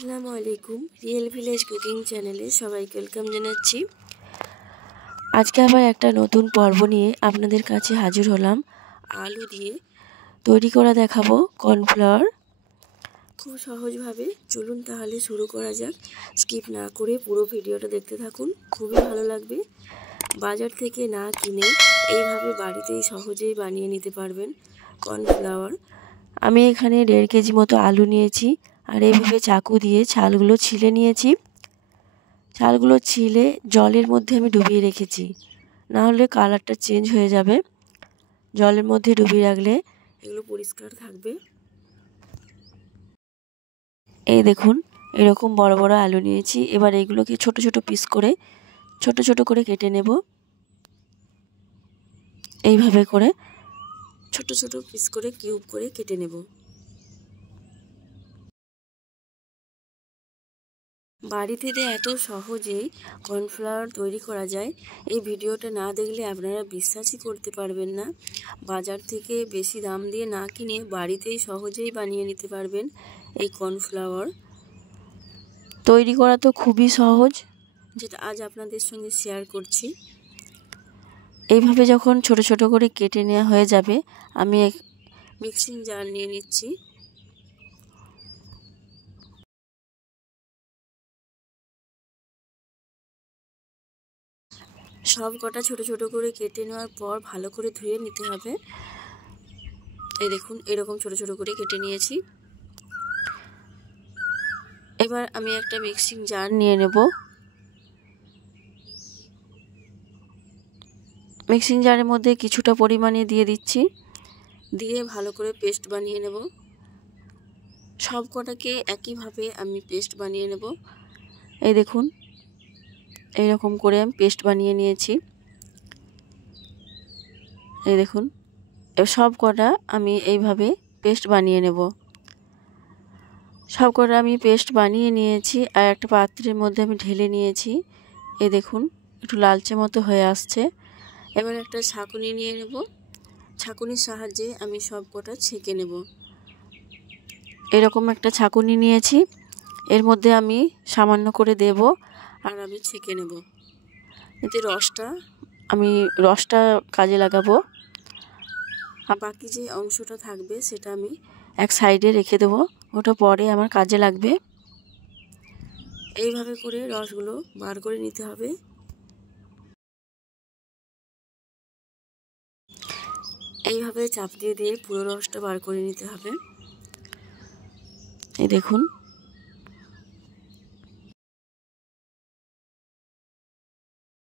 আসসালামু আলাইকুম real village cooking চ্যানেলে সবাইকে ওয়েলকাম জানাচ্ছি। আজকে আবার একটা নতুন পর্ব নিয়ে আপনাদের কাছে হাজির হলাম। আলু দিয়ে তৈরি করা দেখাবো কর্নফ্লাওয়ার, খুব সহজভাবে। চলুন তাহলে শুরু করা যাক। স্কিপ না করে পুরো ভিডিওটা দেখতে থাকুন, খুবই ভালো লাগবে। বাজার থেকে না কিনে এইভাবে বাড়িতেই সহজেই বানিয়ে নিতে পারবেন কর্নফ্লাওয়ার। আমি এখানে 1.5 কেজি মতো আলু নিয়েছি আর এইভাবে চাকু দিয়ে ছালগুলো ছিলে নিয়েছি। ছালগুলো ছিলে জলের মধ্যে আমি ডুবিয়ে রেখেছি, না হলে কালারটা চেঞ্জ হয়ে যাবে। জলের মধ্যে ডুবিয়ে রাখলে এগুলো পরিষ্কার থাকবে। এই দেখুন, এরকম বড় বড় আলু নিয়েছি। এবার এগুলোকে ছোট ছোট পিস করে ছোট করে কেটে নেব। এইভাবে করে ছোট ছোট পিস করে কিউব করে কেটে নেব। বাড়িতে এত সহজেই কর্নফ্লাওয়ার তৈরি করা যায়, এই ভিডিওটা না দেখলে আপনারা বিশ্বাসই করতে পারবেন না। বাজার থেকে বেশি দাম দিয়ে না কিনে বাড়িতেই সহজেই বানিয়ে নিতে পারবেন এই কর্নফ্লাওয়ার। তৈরি করা তো খুবই সহজ, যেটা আজ আপনাদের সঙ্গে শেয়ার করছি। এইভাবে যখন ছোট ছোট করে কেটে নেওয়া হয়ে যাবে, আমি মিক্সিং জার নিয়ে নিচ্ছি। সব কটা ছোট ছোট করে কেটে নেওয়ার পর ভালো করে ধুয়ে নিতে হবে। এই দেখুন, এরকম ছোট ছোট করে কেটে নিয়েছি। এবার আমি একটা মিক্সিং জার নিয়ে নেব। মিক্সিং জারের মধ্যে কিছুটা পরিমাণে দিয়ে দিচ্ছি, দিয়ে ভালো করে পেস্ট বানিয়ে নেব। সব কটাকে একইভাবে আমি পেস্ট বানিয়ে নেব। এই দেখুন, এইরকম করে আমি পেস্ট বানিয়ে নিয়েছি। এই দেখুন, সব কটা আমি এইভাবে পেস্ট বানিয়ে নেব। সব কটা আমি পেস্ট বানিয়ে নিয়েছি আর একটা পাত্রের মধ্যে আমি ঢেলে নিয়েছি। এই দেখুন, একটু লালচে মতো হয়ে আসছে। এবার একটা ছাঁকুনি নিয়ে নেব। ছাঁকুনির সাহায্যে আমি সব কটা ছেঁকে নেব। এরকম একটা ছাঁকুনি নিয়েছি, এর মধ্যে আমি সামান্য করে দেব আর আমি ছেঁকে নেব। এতে রসটা কাজে লাগাবো। আর বাকি যে অংশটা থাকবে সেটা আমি এক সাইডে রেখে দেবো, ওটা পরে আমার কাজে লাগবে। এইভাবে করে রসগুলো বার করে নিতে হবে। এইভাবে চাপ দিয়ে দিয়ে পুরো রসটা বার করে নিতে হবে। এই দেখুন,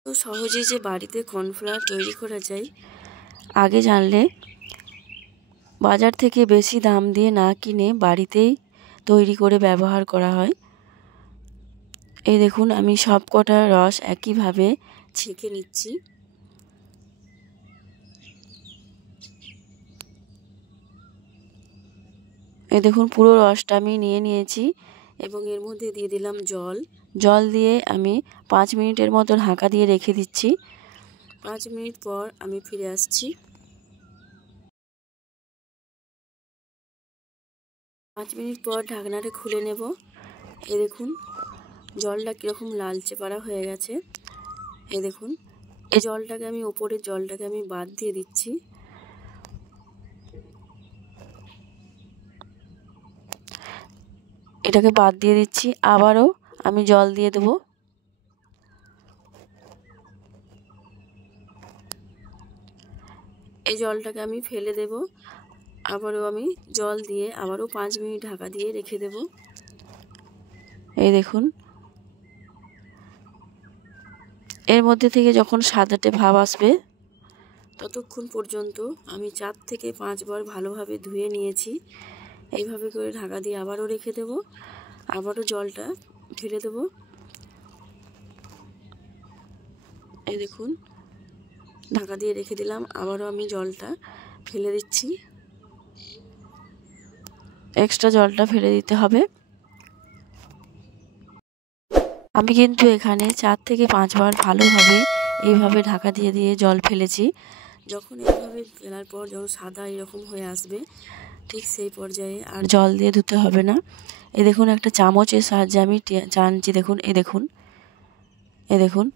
তো সহজেই যে বাড়িতে কর্নফ্লাওয়ার তৈরি করা যায়, আগে জানলে বাজার থেকে বেশি দাম দিয়ে না কিনে বাড়িতেই তৈরি করে ব্যবহার করা হয়। এই দেখুন, আমি সব কটা রস একইভাবে ছেঁকে নিচ্ছি। এই দেখুন, পুরো রসটা আমি নিয়ে নিয়েছি এবং এর মধ্যে দিয়ে দিলাম জল দিয়ে আমি 5 মিনিটের মতো ঢাকা দিয়ে রেখে দিচ্ছি। 5 মিনিট পর আমি ফিরে আসছি। 5 মিনিট পর ঢাকনাটা খুলে নেব। এই দেখুন, জলটা কীরকম লালচে পাড়া হয়ে গেছে। এই দেখুন, এই জলটাকে আমি ওপরের জলটাকে আমি বাদ দিয়ে দিচ্ছি। এটাকে বাদ দিয়ে দিচ্ছি, আবারও আমি জল দিয়ে দেব। এই জলটাকে আমি ফেলে দেব। আবারও আমি জল দিয়ে আবারও 5 মিনিট ঢাকা দিয়ে রেখে দেব। এই দেখুন, এর মধ্যে থেকে যখন সাদাটে ভাব আসবে ততক্ষণ পর্যন্ত আমি 4 থেকে 5 বার ভালোভাবে ধুয়ে নিয়েছি। এইভাবে করে ঢাকা দিয়ে আবারও রেখে দেব। আবারও জলটা ফেলে দেব। এই দেখুন, ঢাকা দিয়ে রেখে দিলাম, আবারও আমি জলটা ফেলে দিচ্ছি। এক্সট্রা জলটা ফেলে দিতে হবে। আমি কিন্তু এখানে 4 থেকে 5 বার ভালোভাবে এইভাবে ঢাকা দিয়ে দিয়ে জল ফেলেছি। যখন এইভাবে ফেলার পর যখন সাদা এরকম হয়ে আসবে, ঠিক সেই পর্যায়ে আর জল দিয়ে ধুতে হবে না। এই দেখুন একটা চামচের সাহায্যে আমি টানছি। দেখুন এই দেখুন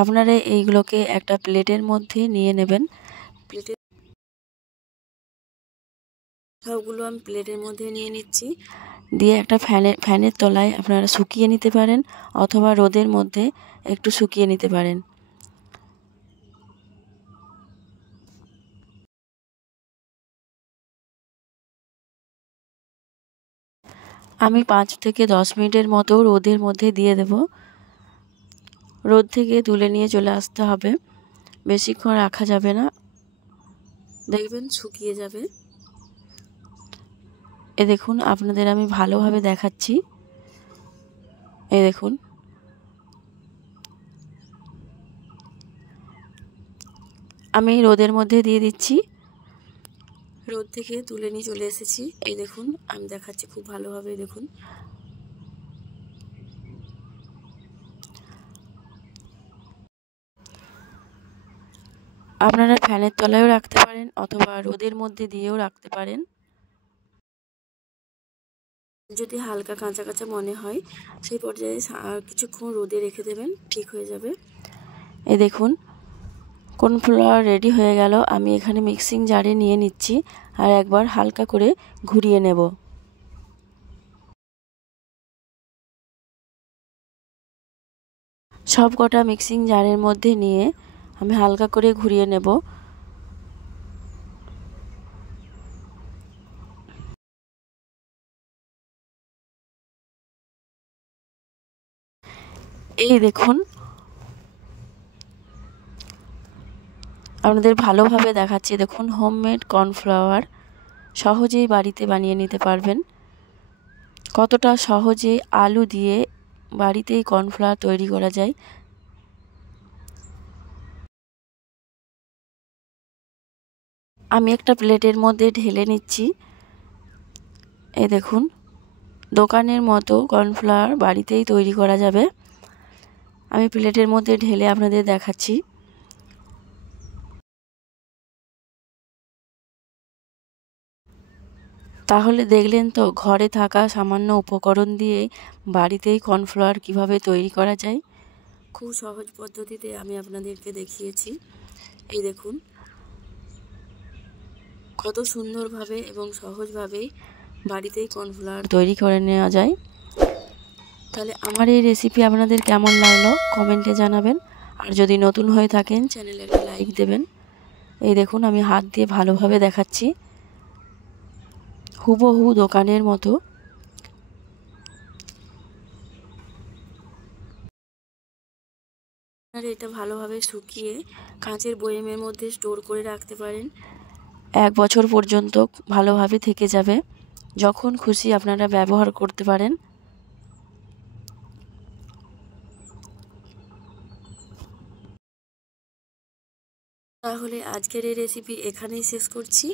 আপনারা এইগুলোকে একটা প্লেটের মধ্যে নিয়ে নেবেন। প্লেটের সবগুলো আমি প্লেটের মধ্যে নিয়ে নিচ্ছি। দিয়ে একটা ফ্যানের তলায় আপনারা শুকিয়ে নিতে পারেন অথবা রোদের মধ্যে একটু শুকিয়ে নিতে পারেন। আমি 5 থেকে 10 মিনিটের মতো রোদের মধ্যে দিয়ে দেব। রোদ থেকে তুলে নিয়ে চলে আসতে হবে, বেশিক্ষণ রাখা যাবে না, দেখবেন শুকিয়ে যাবে। এ দেখুন আপনাদের আমি ভালোভাবে দেখাচ্ছি। এই দেখুন আমি রোদের মধ্যে দিয়ে দিচ্ছি। রোদ থেকে তুলে নিয়ে চলে এসেছি। এই দেখুন আমি দেখাচ্ছি খুব ভালোভাবে। দেখুন আপনারা ফ্যানের তলায়ও রাখতে পারেন অথবা রোদের মধ্যে দিয়েও রাখতে পারেন। যদি হালকা কাঁচা কাঁচা মনে হয় সেই পর্যায়ে কিছুক্ষণ রোদে রেখে দেবেন, ঠিক হয়ে যাবে। এই দেখুন কর্নফ্লাওয়ার রেডি হয়ে গেল। আমি এখানে মিক্সিং জারে নিয়ে নিচ্ছি আর একবার হালকা করে ঘুরিয়ে নেব। সব কটা মিক্সিং জারের মধ্যে নিয়ে আমি হালকা করে ঘুরিয়ে নেব। এই দেখুন আপনাদের ভালোভাবে দেখাচ্ছি। দেখুন হোমমেড কর্নফ্লাওয়ার সহজেই বাড়িতে বানিয়ে নিতে পারবেন। কতটা সহজে আলু দিয়ে বাড়িতেই কর্নফ্লাওয়ার তৈরি করা যায়। আমি একটা প্লেটের মধ্যে ঢেলে নিচ্ছি। এই দেখুন দোকানের মতো কর্নফ্লাওয়ার বাড়িতেই তৈরি করা যাবে। আমি প্লেটের মধ্যে ঢেলে আপনাদের দেখাচ্ছি। তাহলে দেখলেন তো ঘরে থাকা সামান্য উপকরণ দিয়েই বাড়িতেই কর্নফ্লাওয়ার কিভাবে তৈরি করা যায়। খুব সহজ পদ্ধতিতে আমি আপনাদেরকে দেখিয়েছি। এই দেখুন কত সুন্দরভাবে এবং সহজভাবেই বাড়িতেই কর্নফ্লাওয়ার তৈরি করে নেওয়া যায়। তাহলে আমার এই রেসিপি আপনাদের কেমন লাগলো কমেন্টে জানাবেন। আর যদি নতুন হয়ে থাকেন চ্যানেলে একটা লাইক দেবেন। এই দেখুন আমি হাত দিয়ে ভালোভাবে দেখাচ্ছি, হুবহু দোকানের মতো। আর এটা ভালোভাবে শুকিয়ে কাঁচের বয়ামের মধ্যে স্টোর করে রাখতে পারেন। 1 বছর পর্যন্ত ভালোভাবে থেকে যাবে, যখন খুশি আপনারা ব্যবহার করতে পারেন। তাহলে আজকের এই রেসিপি এখানেই শেষ করছি।